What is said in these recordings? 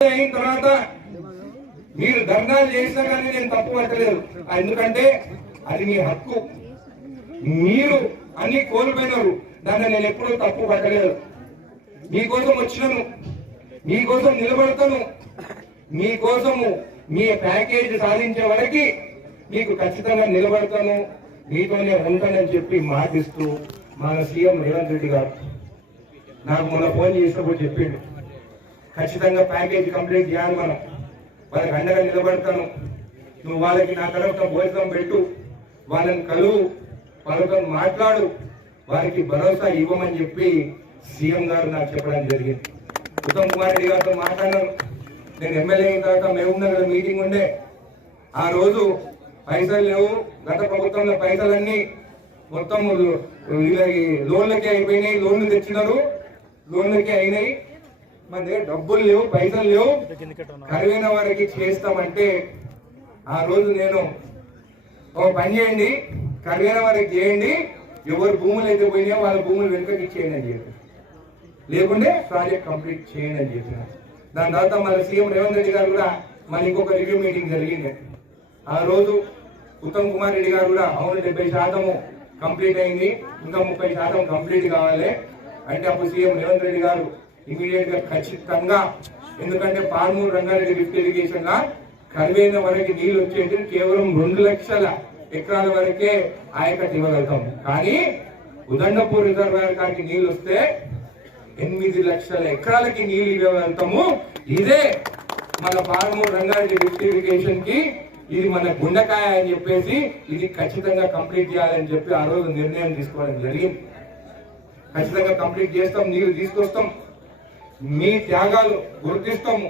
అయిన తర్వాత మీరు ధర్నాలు చేసినా కానీ నేను తప్పు పట్టలేదు. ఎందుకంటే అది మీ హక్కు. మీరు అన్ని కోల్పోయినారు, దాన్ని నేను ఎప్పుడూ తప్పు పట్టలేదు. మీకోసం వచ్చినాను, మీకోసం నిలబడతాను, మీకోసము మీ ప్యాకేజ్ సాధించే వరకు మీకు ఖచ్చితంగా నిలబడతాను, మీతోనే ఉంటానని చెప్పి మాటిస్తూ మన సీఎం రేవంత్ రెడ్డి గారు నాకు మొన్న ఫోన్ చేసినప్పుడు చెప్పిండు, ఖచ్చితంగా ప్యాకేజ్ కంప్లీట్ చేయాలి, మనం వాళ్ళకి అండగా నిలబడతాను, నువ్వు వాళ్ళకి నా తరఫున భోజనం పెట్టు, వాళ్ళని కలువు, వాళ్ళతో మాట్లాడు, వారికి భరోసా ఇవ్వమని చెప్పి సీఎం గారు నాకు చెప్పడం జరిగింది. ఉత్తమ్ కుమార్ రెడ్డి గారితో మాట్లాడాను. నేను ఎమ్మెల్యే అయిన తర్వాత మహబూబ్ నగర్ మీటింగ్ ఉండే, ఆ రోజు పైసలు లేవు, గత ప్రభుత్వంలో పైసలన్నీ మొత్తం వీళ్ళకి లోన్లకే అయిపోయినాయి, లోన్లు తెచ్చినారు, లోన్లకే అయినాయి, మన దగ్గర డబ్బులు లేవు, పైసలు లేవు, కరువైన వారికి చేస్తామంటే ఆ రోజు నేను ఒక పని చేయండి, కరువైన వారికి చేయండి, ఎవరు భూములు అయితే పోయినాయో వాళ్ళ భూములు వెనుకకి ఇచ్చేయండి అని చెప్పి, లేకుంటే ప్రాజెక్ట్ కంప్లీట్ చేయండి అని చెప్పిన. దాని తర్వాత మళ్ళీ సీఎం రేవంత్ రెడ్డి గారు కూడా మళ్ళీ ఇంకొక రివ్యూ మీటింగ్ జరిగింది. ఆ రోజు ఉత్తమ్ కుమార్ రెడ్డి గారు కూడా అవును 70% కంప్లీట్ అయింది, ఇంకా 30% కంప్లీట్ కావాలి అంటే అప్పుడు సీఎం రేవంత్ రెడ్డి గారు ఇమీడియట్ గా ఖచ్చితంగా, ఎందుకంటే పాల్మూరు రంగారెడ్డి లిఫ్ట్ ఇరిగేషన్ గా కరువైన వరకు నీళ్లు వచ్చేది కేవలం 2 లక్షల ఎకరాల వరకే ఆయకట్టు ఇవ్వగలుగుతాం, కానీ ఉదండపూర్ రిజర్వాయర్ కాడికి నీళ్లు వస్తే 8 లక్షల ఎకరాలకి నీళ్లు ఇవ్వగలుగుతాము. ఇదే మన పాల్మూరు రంగారెడ్డి లిఫ్ట్ ఇరిగేషన్ కి ఇది మన గుండకాయ అని చెప్పేసి ఇది ఖచ్చితంగా కంప్లీట్ చేయాలని చెప్పి ఆ రోజు నిర్ణయం తీసుకోవడం జరిగింది. ఖచ్చితంగా కంప్లీట్ చేస్తాం, నీళ్లు తీసుకొస్తాం, మీ త్యాగాలు గుర్తిస్తాము,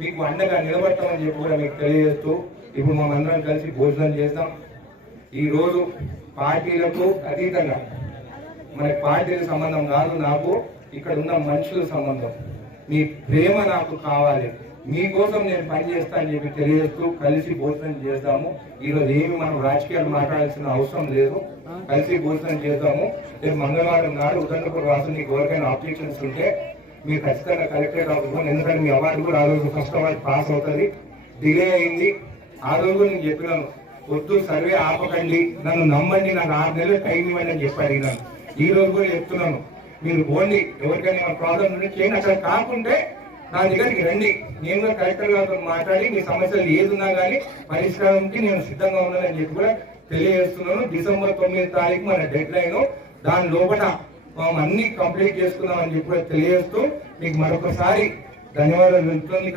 మీకు అండగా నిలబడతామని చెప్పి కూడా మీకు తెలియజేస్తూ ఇప్పుడు మనందరం కలిసి భోజనం చేస్తాం. ఈ రోజు పార్టీలకు అతీతంగా, మన పార్టీల సంబంధం కాదు, నాకు ఇక్కడ ఉన్న మనుషుల సంబంధం, మీ ప్రేమ నాకు కావాలి, మీకోసం నేను పనిచేస్తా అని చెప్పి తెలియజేస్తూ కలిసి భోజనం చేద్దాము. ఈరోజు ఏమి మనం రాజకీయాలు మాట్లాడాల్సిన అవసరం లేదు, కలిసి భోజనం చేద్దాము. రేపు మంగళవారం నాడు ఉదండపూర్ వాసులు మీకు ఎవరికైనా ఆబ్జెక్షన్స్ ఉంటే మీరు ఖచ్చితంగా కలెక్టరేట్ ఆఫీస్, ఎందుకంటే మీ అవార్డు కూడా ఆ రోజు ఫస్ట్ అవార్డు పాస్ అవుతుంది, డిలే అయింది. ఆ రోజు నేను చెప్పినాను, వద్దు సర్వే ఆపకండి, నన్ను నమ్మండి, నాకు 6 నెలలు టైం ఇవ్వండి అని చెప్పి అడిగినాను. ఈ రోజు కూడా చెప్తున్నాను, మీరు పోండి, ఎవరికైనా ప్రాబ్లం ఉంటే చేయండి, అక్కడ కాకుంటే నా దగ్గరికి రండి, నేను కూడా కలెక్టర్ గారితో మాట్లాడి మీ సమస్యలు ఏదున్నా కానీ పరిష్కారానికి నేను సిద్ధంగా ఉన్నానని చెప్పి కూడా తెలియజేస్తున్నాను. డిసెంబర్ 9వ తారీఖు మన డెడ్ లైన్, దాని లోపల మనం అన్ని కంప్లీట్ చేసుకున్నామని చెప్పి కూడా తెలియజేస్తూ మీకు మరొకసారి ధన్యవాదాలు తెలుపుతుంది.